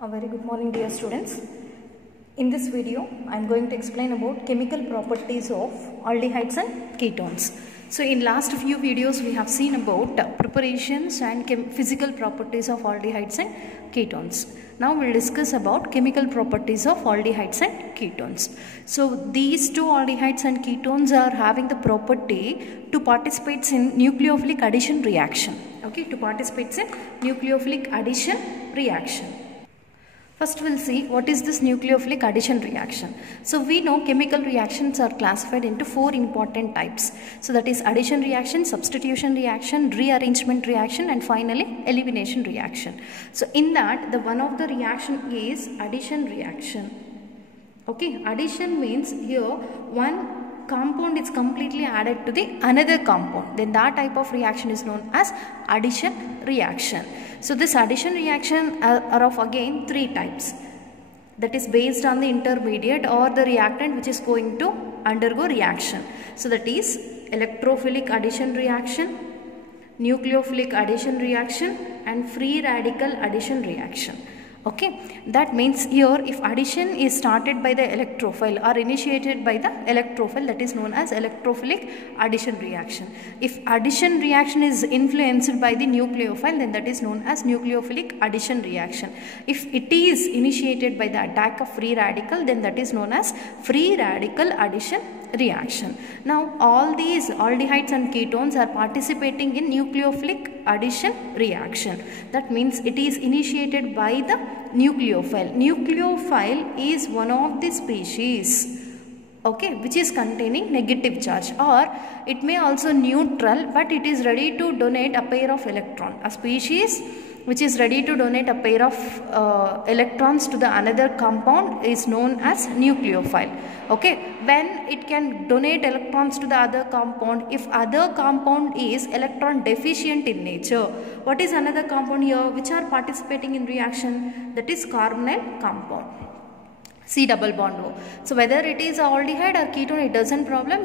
A very good morning, dear students. In this video, I am going to explain about chemical properties of aldehydes and ketones. So in last few videos, we have seen about preparations and physical properties of aldehydes and ketones. Now we will discuss about chemical properties of aldehydes and ketones. So these two aldehydes and ketones are having the property to participate in nucleophilic addition reaction. Okay, to participate in nucleophilic addition reaction. First we'll see what is this nucleophilic addition reaction. So we know chemical reactions are classified into four important types. So that is addition reaction, substitution reaction, rearrangement reaction, and finally elimination reaction. So in that, the one of the reaction is addition reaction. Okay, addition means here one compound is completely added to the another compound. Then that type of reaction is known as addition reaction. So this addition reaction are of again three types. That is based on the intermediate or the reactant which is going to undergo reaction. So that is electrophilic addition reaction, nucleophilic addition reaction, and free radical addition reaction. Okay, that means here if addition is started by the electrophile or initiated by the electrophile, that is known as electrophilic addition reaction. If addition reaction is influenced by the nucleophile, then that is known as nucleophilic addition reaction. If it is initiated by the attack of free radical, then that is known as free radical addition reaction. Now all these aldehydes and ketones are participating in nucleophilic addition reaction. That means it is initiated by the nucleophile. Nucleophile is one of the species, okay, which is containing negative charge, or it may also neutral, but it is ready to donate a pair of electron. A species which is ready to donate a pair of electrons to the another compound is known as nucleophile. Okay, when it can donate electrons to the other compound if other compound is electron deficient in nature. What is another compound here which are participating in reaction? That is carbonyl compound, C double bond O. So whether it is aldehyde or ketone, it doesn't problem.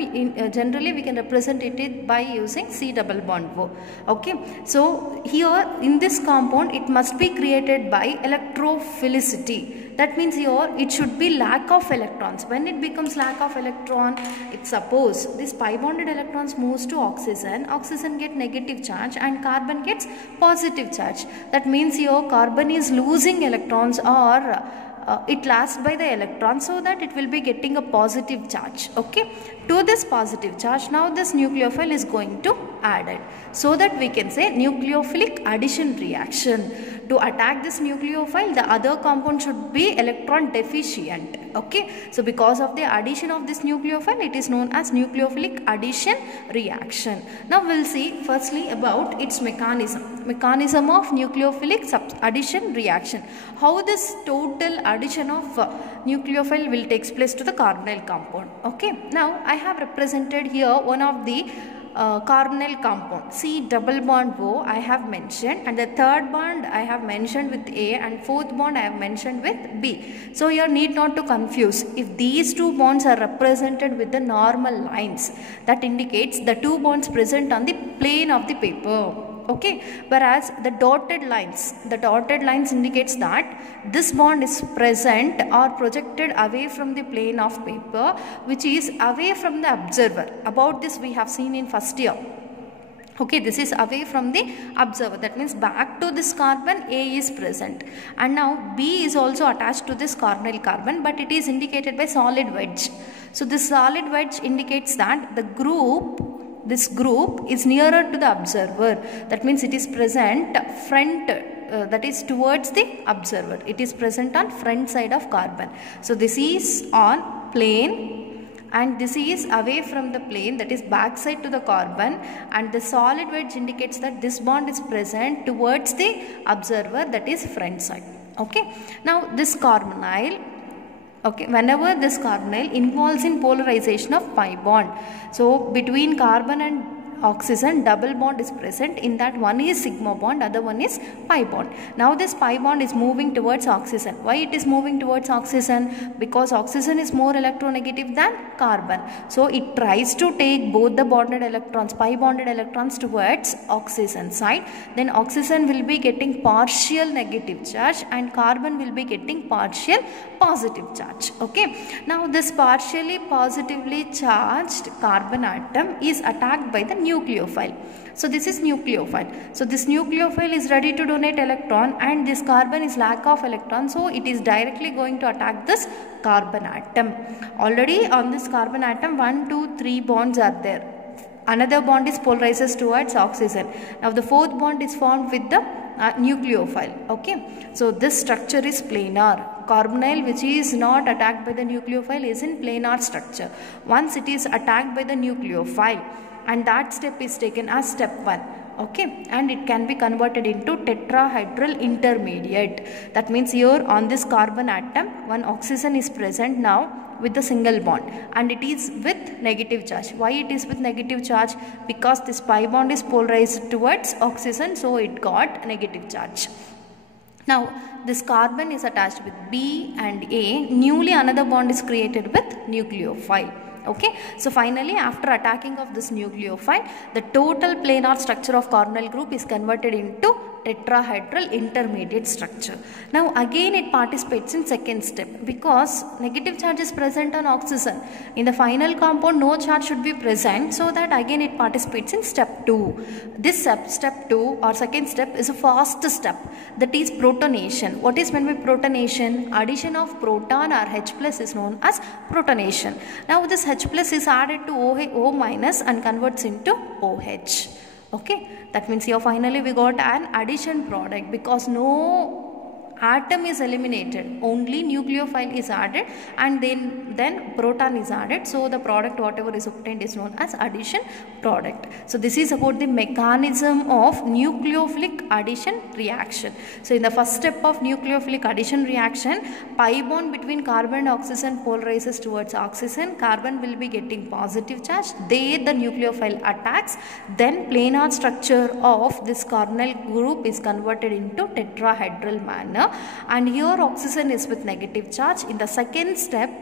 Generally we can represent it by using C double bond O. Okay, so here in this compound it must be created by electrophilicity. That means here it should be lack of electrons. When it becomes lack of electron, it suppose this pi bonded electrons moves to oxygen. Oxygen get negative charge and carbon gets positive charge. That means here carbon is losing electrons, or it lasts by the electron, so that it will be getting a positive charge. Okay, to this positive charge now this nucleophile is going to add it, so that we can say nucleophilic addition reaction. To attack this nucleophile, the other compound should be electron deficient. Okay, so because of the addition of this nucleophile, it is known as nucleophilic addition reaction. Now we will see firstly about its mechanism of nucleophilic addition reaction. How this total addition of nucleophile will take place to the carbonyl compound. Okay, now I have represented here one of the carbonyl compound, C double bond O I have mentioned, and the third bond I have mentioned with A, and fourth bond I have mentioned with B. So you need not to confuse. If these two bonds are represented with the normal lines, that indicates the two bonds present on the plane of the paper. Okay, whereas the dotted lines indicates that this bond is present or projected away from the plane of paper, which is away from the observer. About this we have seen in first year. Okay, this is away from the observer. That means back to this carbon A is present, and now B is also attached to this carbonyl carbon, but it is indicated by solid wedge. So this solid wedge indicates that this group is nearer to the observer. That means it is present front, that is towards the observer. It is present on front side of carbon. So this is on plane and this is away from the plane, that is back side to the carbon, and the solid wedge indicates that this bond is present towards the observer, that is front side. Okay, now this carbonyl, okay, whenever this carbonyl involves in polarization of pi bond, so between carbon and oxygen, double bond is present. In that, one is sigma bond, other one is pi bond. Now this pi bond is moving towards oxygen. Why it is moving towards oxygen? Because oxygen is more electronegative than carbon. So it tries to take both the bonded electrons, pi bonded electrons, towards oxygen side. Then oxygen will be getting partial negative charge and carbon will be getting partial positive charge. Okay. Now this partially positively charged carbon atom is attacked by the nucleophile. So this is nucleophile. So this nucleophile is ready to donate electron and this carbon is lack of electron. So it is directly going to attack this carbon atom. Already on this carbon atom 1, 2, 3 bonds are there. Another bond is polarizes towards oxygen. Now the fourth bond is formed with the nucleophile. Okay. So this structure is planar. Carbonyl which is not attacked by the nucleophile is in planar structure. Once it is attacked by the nucleophile, and that step is taken as step 1. Okay, and it can be converted into tetrahedral intermediate. That means here on this carbon atom, one oxygen is present now with the single bond and it is with negative charge. Why it is with negative charge? Because this pi bond is polarized towards oxygen, so it got negative charge. Now this carbon is attached with B and A. Newly another bond is created with nucleophile. Okay, so finally after attacking of this nucleophile, the total planar structure of carbonyl group is converted into tetrahedral intermediate structure. Now again it participates in second step because negative charge is present on oxygen. In the final compound no charge should be present, so that again it participates in step 2. This step 2 or second step is a fast step, that is protonation. What is meant by protonation? Addition of proton or H plus is known as protonation. Now this H plus is added to O minus and converts into OH. Okay, that means here finally we got an addition product because no atom is eliminated, only nucleophile is added and then proton is added. So the product whatever is obtained is known as addition product. So this is about the mechanism of nucleophilic addition reaction. So in the first step of nucleophilic addition reaction, pi bond between carbon and oxygen polarizes towards oxygen. Carbon will be getting positive charge. There the nucleophile attacks. Then planar structure of this carbonyl group is converted into tetrahedral manner. And here oxygen is with negative charge. In the second step,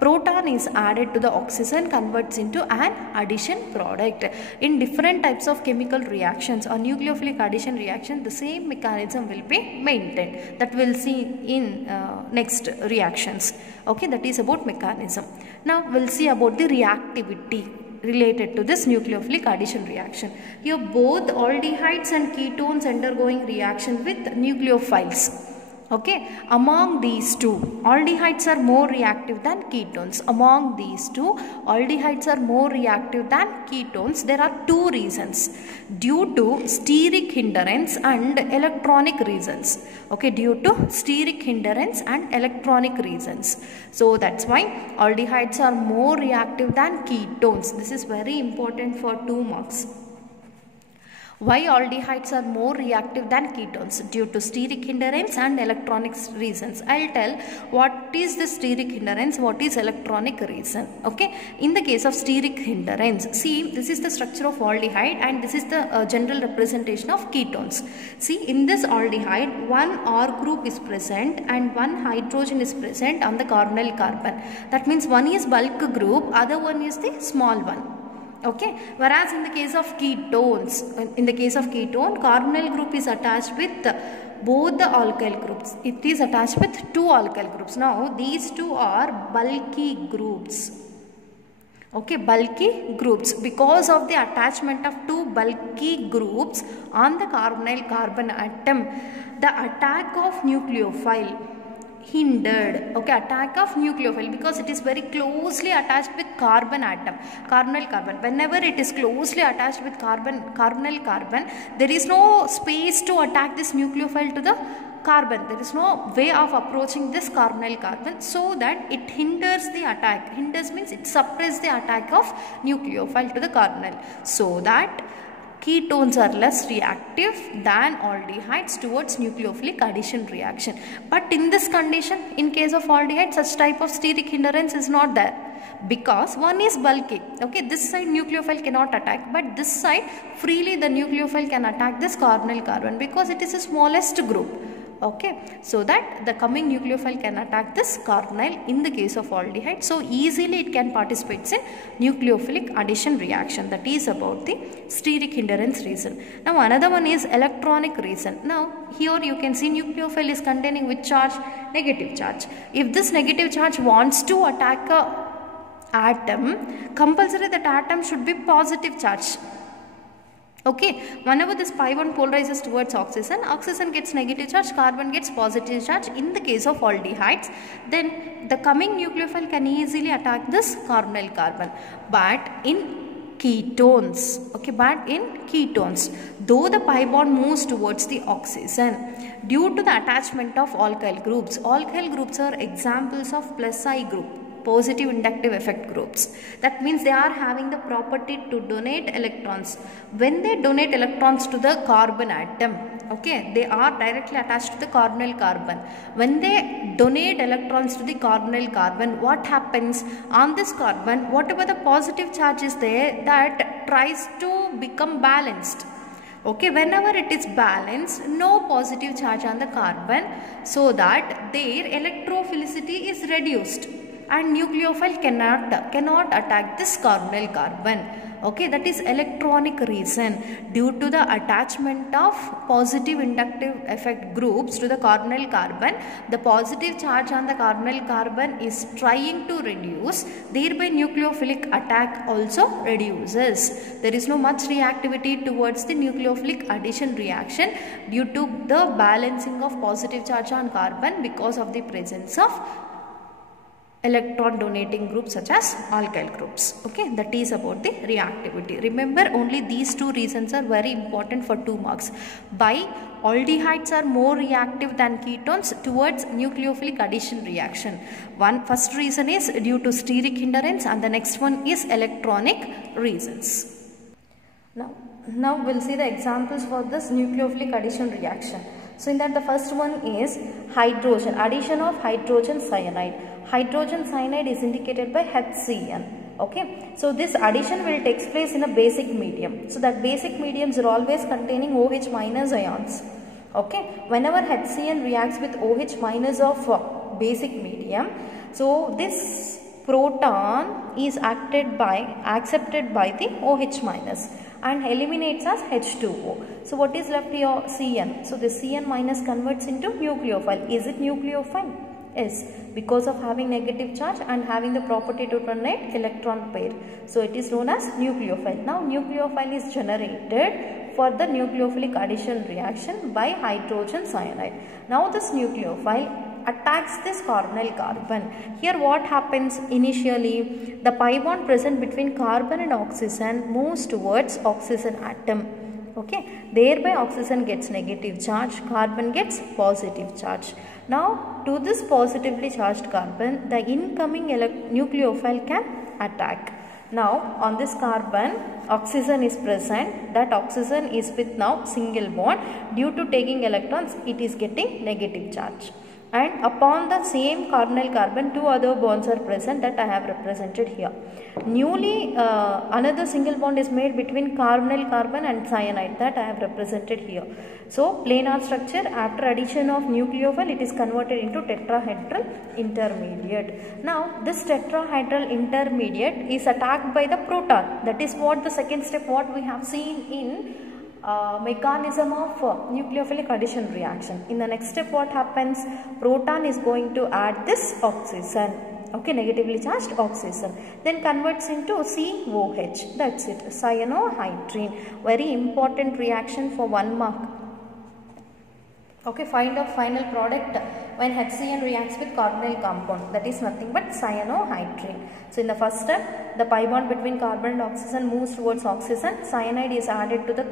proton is added to the oxygen, converts into an addition product. In different types of chemical reactions or nucleophilic addition reaction, the same mechanism will be maintained. That we'll see in next reactions. Okay, that is about mechanism. Now we'll see about the reactivity related to this nucleophilic addition reaction. Here both aldehydes and ketones undergoing reaction with nucleophiles. Okay, among these two, aldehydes are more reactive than ketones. Among these two, aldehydes are more reactive than ketones. There are two reasons. Due to steric hindrance and electronic reasons. Okay, due to steric hindrance and electronic reasons. So that's why aldehydes are more reactive than ketones. This is very important for 2 marks. Why aldehydes are more reactive than ketones? Due to steric hindrance and electronic reasons. I'll tell what is the steric hindrance, what is electronic reason. Okay, in the case of steric hindrance, see this is the structure of aldehyde and this is the general representation of ketones. See, in this aldehyde, one R group is present and one hydrogen is present on the carbonyl carbon. That means one is bulk group, other one is the small one. Okay, whereas in the case of ketones, carbonyl group is attached with both the alkyl groups. It is attached with 2 alkyl groups. Now these two are bulky groups. Okay, bulky groups. Because of the attachment of 2 bulky groups on the carbonyl carbon atom, the attack of nucleophile hindered. Okay, attack of nucleophile, because it is very closely attached with carbon atom, carbonyl carbon. Whenever it is closely attached with carbonyl carbon, there is no space to attack this nucleophile to the carbon. There is no way of approaching this carbonyl carbon, so that it hinders the attack. Hinders means it suppresses the attack of nucleophile to the carbonyl, so that ketones are less reactive than aldehydes towards nucleophilic addition reaction. But in this condition, in case of aldehyde, such type of steric hindrance is not there. because one is bulky. Okay, this side nucleophile cannot attack, but this side freely the nucleophile can attack this carbonyl carbon because it is the smallest group. Okay, so that the coming nucleophile can attack this carbonyl in the case of aldehyde. So easily it can participate in nucleophilic addition reaction. That is about the steric hindrance reason. Now another one is electronic reason. Now here you can see nucleophile is containing which charge? Negative charge. If this negative charge wants to attack a atom, compulsory that atom should be positive charge. Okay, whenever this pi bond polarizes towards oxygen, oxygen gets negative charge, carbon gets positive charge in the case of aldehydes, then the coming nucleophile can easily attack this carbonyl carbon. But in ketones, okay, though the pi bond moves towards the oxygen, due to the attachment of alkyl groups are examples of plus I group, positive inductive effect groups. That means they are having the property to donate electrons. When they donate electrons to the carbon atom, okay, they are directly attached to the carbonyl carbon. When they donate electrons to the carbonyl carbon, what happens on this carbon? Whatever the positive charge is there, that tries to become balanced. Okay, whenever it is balanced, no positive charge on the carbon, so that their electrophilicity is reduced and nucleophile cannot attack this carbonyl carbon. Okay, that is electronic reason. Due to the attachment of positive inductive effect groups to the carbonyl carbon, the positive charge on the carbonyl carbon is trying to reduce, thereby nucleophilic attack also reduces. There is no much reactivity towards the nucleophilic addition reaction due to the balancing of positive charge on carbon because of the presence of electron donating groups such as alkyl groups. Okay, that is about the reactivity. Remember, only these two reasons are very important for 2 marks. By aldehydes are more reactive than ketones towards nucleophilic addition reaction. First reason is due to steric hindrance and the next one is electronic reasons. Now we'll see the examples for this nucleophilic addition reaction. So in that the first one is hydrogen, addition of hydrogen cyanide. Hydrogen cyanide is indicated by HCN. Okay, so this addition will take place in a basic medium. So that basic mediums are always containing OH minus ions. Okay, whenever HCN reacts with OH minus of basic medium, so this proton is accepted by the OH minus and eliminates as H2O. So what is left here? Cn. So the Cn minus converts into nucleophile. Is it nucleophile? Yes, because of having negative charge and having the property to donate electron pair. So it is known as nucleophile. Now nucleophile is generated for the nucleophilic addition reaction by hydrogen cyanide. Now this nucleophile attacks this carbonyl carbon. Here what happens initially? The pi bond present between carbon and oxygen moves towards oxygen atom. Okay, thereby oxygen gets negative charge, carbon gets positive charge. Now to this positively charged carbon, the incoming nucleophile can attack. Now on this carbon, oxygen is present. That oxygen is with now single bond. Due to taking electrons, it is getting negative charge. And upon the same carbonyl carbon, 2 other bonds are present that I have represented here. Newly another single bond is made between carbonyl carbon and cyanide that I have represented here. So planar structure, after addition of nucleophile, it is converted into tetrahedral intermediate. Now this tetrahedral intermediate is attacked by the proton. That is what the second step what we have seen in mechanism of nucleophilic addition reaction. In the next step what happens? Proton is going to add this oxygen, okay, negatively charged oxygen, then converts into COH. That's it, cyanohydrine. Very important reaction for 1 mark. Okay, find a final product when HCN reacts with carbonyl compound, that is nothing but cyanohydrine. So in the first step, the pi bond between carbon and oxygen moves towards oxygen. Cyanide is added to the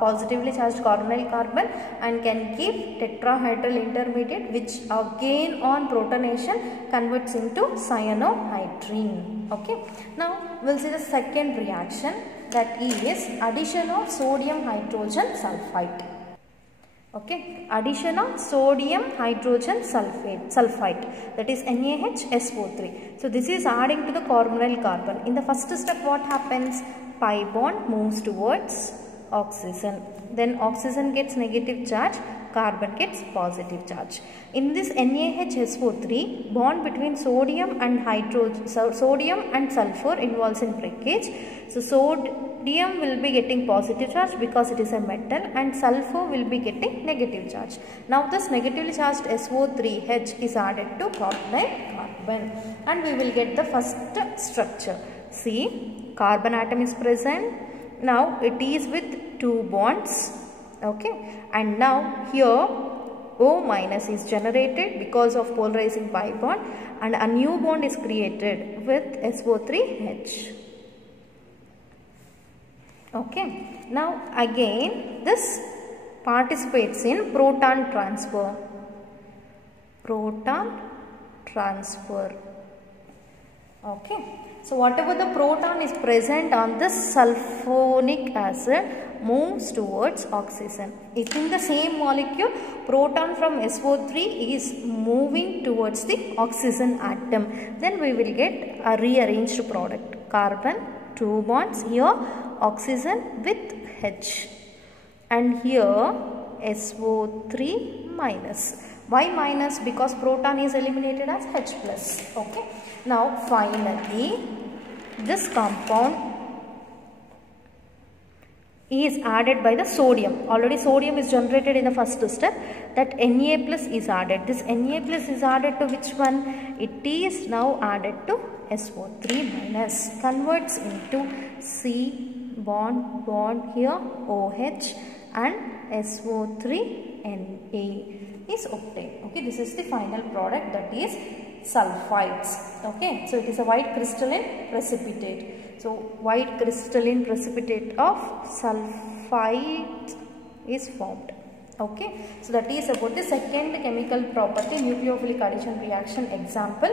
positively charged carbonyl carbon and can give tetrahedral intermediate, which again on protonation converts into cyanohydrine. Okay, now we'll see the second reaction, that is addition of sodium hydrogen sulfide. Okay, addition of sodium hydrogen sulfite, that is NaHSO3. So this is adding to the carbonyl carbon. In the first step, what happens? Pi bond moves towards oxygen. Then oxygen gets negative charge, carbon gets positive charge. In this NaHSO3, bond between sodium and sulfur involves in breakage. So sodium will be getting positive charge because it is a metal, and sulfur will be getting negative charge. Now this negatively charged SO3H is added to carbonyl carbon, and we will get the first structure. See, carbon atom is present. Now it is with 2 bonds. Okay, and now here O minus is generated because of polarizing pi bond, and a new bond is created with SO3H. Okay, now again this participates in proton transfer. Okay, so whatever the proton is present on this sulfonic acid moves towards oxygen. If in the same molecule, proton from SO3 is moving towards the oxygen atom, then we will get a rearranged product. Carbon, 2 bonds, here oxygen with H, and here SO3 minus. Why minus? Because proton is eliminated as H plus. Okay. Now finally this compound is added by the sodium. Already sodium is generated in the first step. That Na plus is added. This Na plus is added to which one? It is now added to SO3 minus. Converts into C bond here OH, and SO3 Na is obtained. Okay, this is the final product, that is sulfides. Okay, so it is a white crystalline precipitate. So white crystalline precipitate of sulfide is formed. Okay, so that is about the second chemical property, nucleophilic addition reaction example,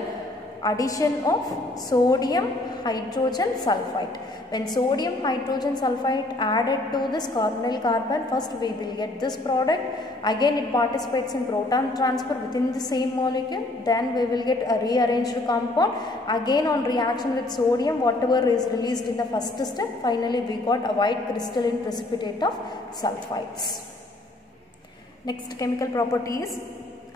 addition of sodium hydrogen sulfide. When sodium hydrogen sulfide added to this carbonyl carbon, first we will get this product. Again it participates in proton transfer within the same molecule. Then we will get a rearranged compound. Again on reaction with sodium, whatever is released in the first step, finally we got a white crystalline precipitate of sulfides. Next chemical property is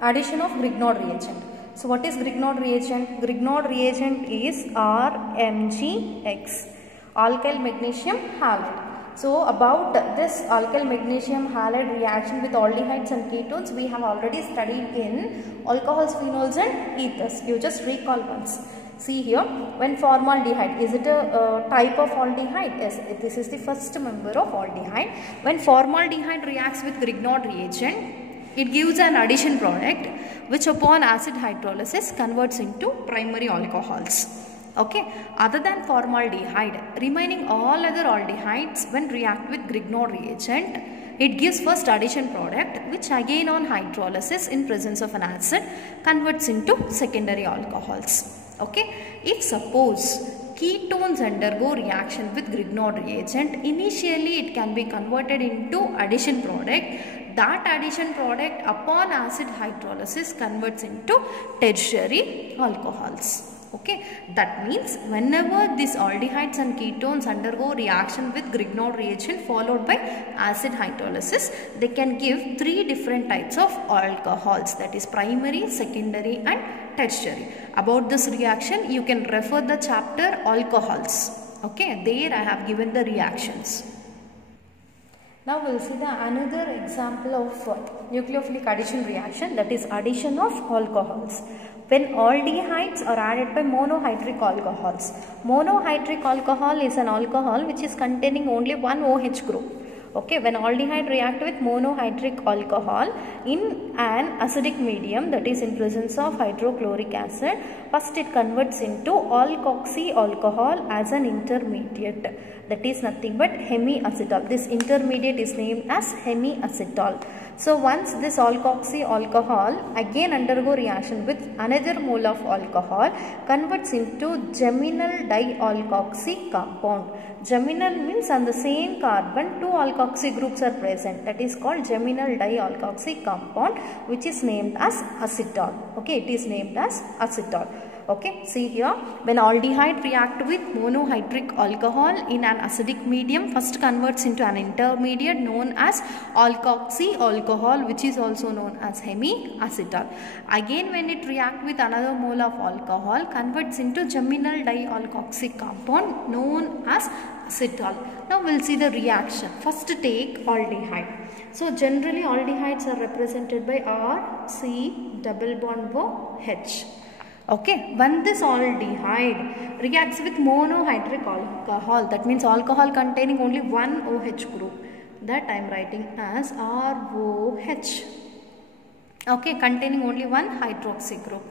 addition of Grignard reagent. So what is Grignard reagent? Grignard reagent is RMgX, alkyl magnesium halide. So about this alkyl magnesium halide reaction with aldehydes and ketones, we have already studied in alcohols, phenols and ethers. You just recall once. See here, when formaldehyde, is it a type of aldehyde? Yes, this is the first member of aldehyde. When formaldehyde reacts with Grignard reagent, it gives an addition product which upon acid hydrolysis converts into primary alcohols. Okay, other than formaldehyde, remaining all other aldehydes when react with Grignard reagent, it gives first addition product which again on hydrolysis in presence of an acid converts into secondary alcohols. Okay, if suppose ketones undergo reaction with Grignard reagent, initially it can be converted into addition product. That addition product upon acid hydrolysis converts into tertiary alcohols. Okay, that means whenever these aldehydes and ketones undergo reaction with Grignard reagent followed by acid hydrolysis, they can give 3 different types of alcohols, that is primary, secondary and tertiary. About this reaction you can refer the chapter alcohols. Okay, there I have given the reactions. Now we will see the another example of nucleophilic addition reaction, that is addition of alcohols. When aldehydes are added by monohydric alcohols. Monohydric alcohol is an alcohol which is containing only one OH group. Okay, when aldehyde react with monohydric alcohol in an acidic medium, that is in presence of hydrochloric acid, first it converts into alkoxy alcohol as an intermediate, that is nothing but hemiacetal. This intermediate is named as hemiacetal. So once this alkoxy alcohol again undergo reaction with another mole of alcohol, converts into geminal dialkoxy compound. Geminal means on the same carbon two alkoxy groups are present. That is called geminal dialkoxy compound, which is named as acetal. Okay, it is named as acetal. Okay, see here, when aldehyde react with monohydric alcohol in an acidic medium, first converts into an intermediate known as alkoxy alcohol, which is also known as hemiacetal. Again, when it react with another mole of alcohol, converts into geminal dialkoxy compound known as acetal. Now we'll see the reaction. First take aldehyde. So generally aldehydes are represented by R, C, double bond O, H. Okay, when this aldehyde reacts with monohydric alcohol, that means alcohol containing only one OH group, that I am writing as ROH. Okay, containing only one hydroxy group.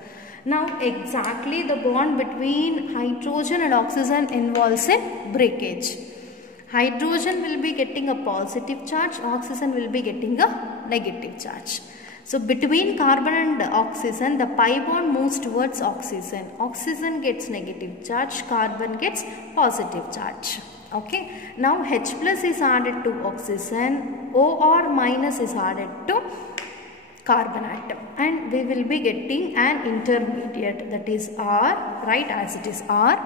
Now exactly the bond between hydrogen and oxygen involves in breakage. Hydrogen will be getting a positive charge, oxygen will be getting a negative charge. So between carbon and oxygen, the pi bond moves towards oxygen. Oxygen gets negative charge, carbon gets positive charge. Okay. Now H plus is added to oxygen, OR minus is added to carbon atom, and we will be getting an intermediate, that is R, right, as it is R.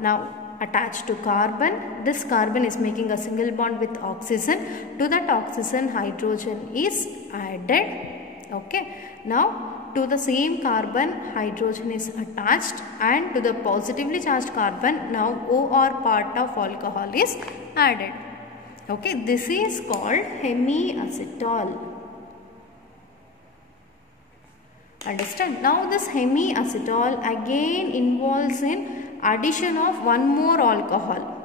Now attached to carbon, this carbon is making a single bond with oxygen. To that oxygen, hydrogen is added. Okay, now to the same carbon hydrogen is attached, and to the positively charged carbon now OR part of alcohol is added. Okay, this is called hemiacetal. Understand? Now this hemiacetal again involves in addition of one more alcohol,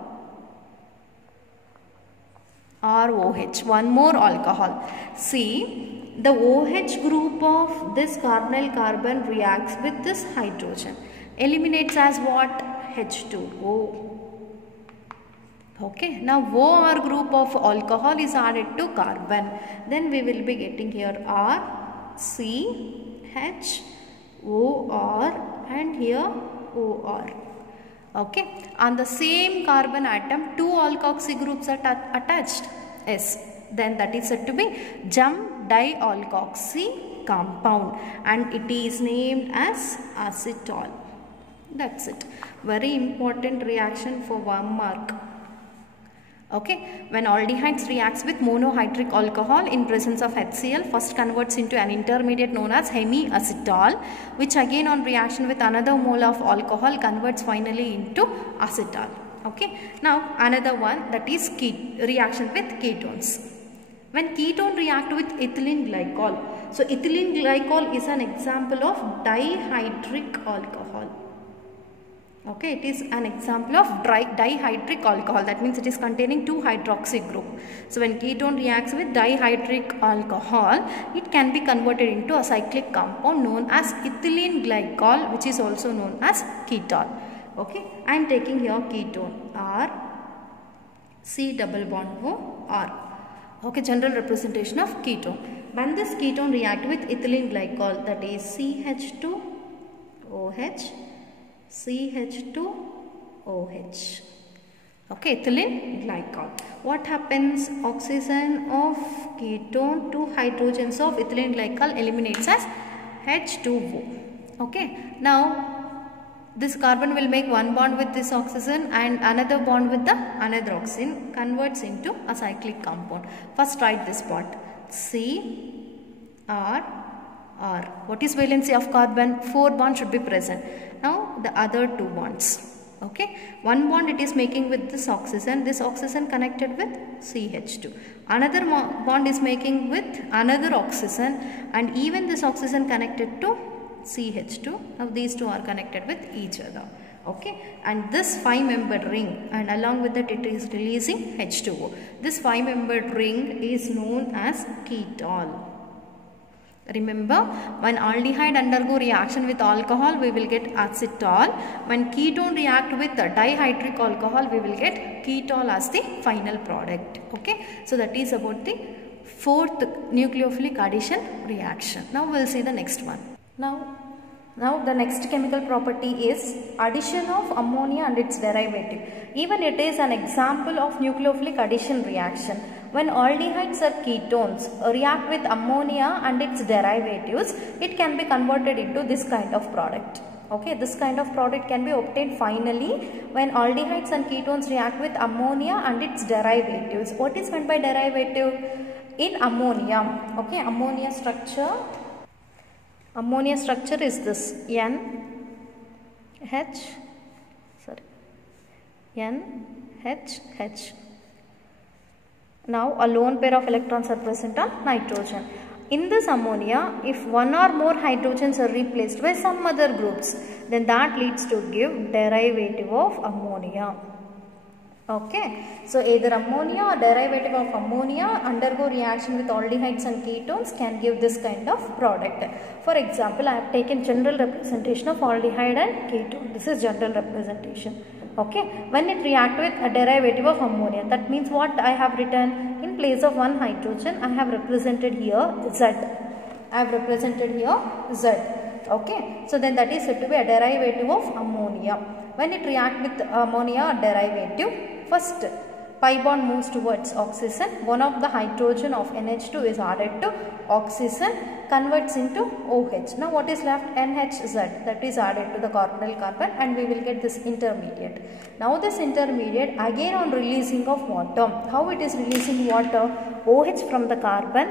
ROH, one more alcohol. See, the OH group of this carbonyl carbon reacts with this hydrogen, eliminates as what? H2O. Okay, now OR group of alcohol is added to carbon. Then we will be getting here R, C, H, OR, and here OR. Okay, on the same carbon atom, two alkoxy groups are attached. Yes, then that is said to be gem dialkoxy compound, and it is named as acetal. That's it. Very important reaction for 1 mark. Okay, when aldehydes reacts with monohydric alcohol in presence of HCl, first converts into an intermediate known as hemiacetal, which again on reaction with another mole of alcohol converts finally into acetal. Okay, now another one, that is reaction with ketones. When ketone react with ethylene glycol, so ethylene glycol is an example of dihydric alcohol. Okay, it is an example of dihydric alcohol. That means it is containing two hydroxy group. So when ketone reacts with dihydric alcohol, it can be converted into a cyclic compound known as ethylene glycol, which is also known as ketol. Okay, I am taking here ketone, R, C double bond O, R. Okay, general representation of ketone. When this ketone react with ethylene glycol, that is CH2OH, CH2OH. Okay, ethylene glycol. What happens? Oxygen of ketone, two hydrogens of ethylene glycol eliminates as H2O. Okay, now this carbon will make one bond with this oxygen and another bond with the another oxygen, converts into a cyclic compound. First write this part, C, R, R. What is valency of carbon? 4 bonds should be present. Now the other 2 bonds. Okay, one bond it is making with this oxygen connected with CH2. Another bond is making with another oxygen, and even this oxygen connected to CH2. Now these two are connected with each other. Okay, and this 5-membered ring, and along with that it is releasing H2O. This 5-membered ring is known as ketol. Remember, when aldehyde undergo reaction with alcohol, we will get acetal. When ketone react with dihydric alcohol, we will get ketol as the final product. Okay, so that is about the fourth nucleophilic addition reaction. Now we will see the next one. Now the next chemical property is addition of ammonia and its derivative. Even it is an example of nucleophilic addition reaction. When aldehydes or ketones react with ammonia and its derivatives, it can be converted into this kind of product. Okay, this kind of product can be obtained finally when aldehydes and ketones react with ammonia and its derivatives. What is meant by derivative? In ammonia, okay, ammonia structure is this NHH. Now a lone pair of electrons are present on nitrogen. In this ammonia, if one or more hydrogens are replaced by some other groups, then that leads to give derivative of ammonia. Okay, so either ammonia or derivative of ammonia undergo reaction with aldehydes and ketones can give this kind of product. For example, I have taken general representation of aldehyde and ketone. This is general representation. Okay, when it reacts with a derivative of ammonia, that means what I have written? In place of one hydrogen, I have represented here Z. Okay, so then that is said to be a derivative of ammonia. When it reacts with ammonia derivative, first pi bond moves towards oxygen. One of the hydrogen of NH2 is added to oxygen, converts into OH. Now what is left? NHZ, that is added to the carbonyl carbon, and we will get this intermediate. Now this intermediate again on releasing of water. How it is releasing water? OH from the carbon,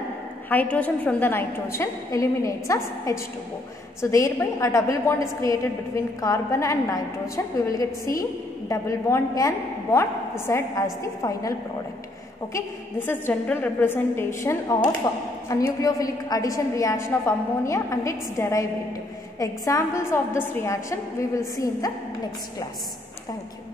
hydrogen from the nitrogen eliminates as H2O. So thereby a double bond is created between carbon and nitrogen. We will get C double bond N bond Z as the final product. Okay, this is general representation of a nucleophilic addition reaction of ammonia and its derivative. Examples of this reaction we will see in the next class. Thank you.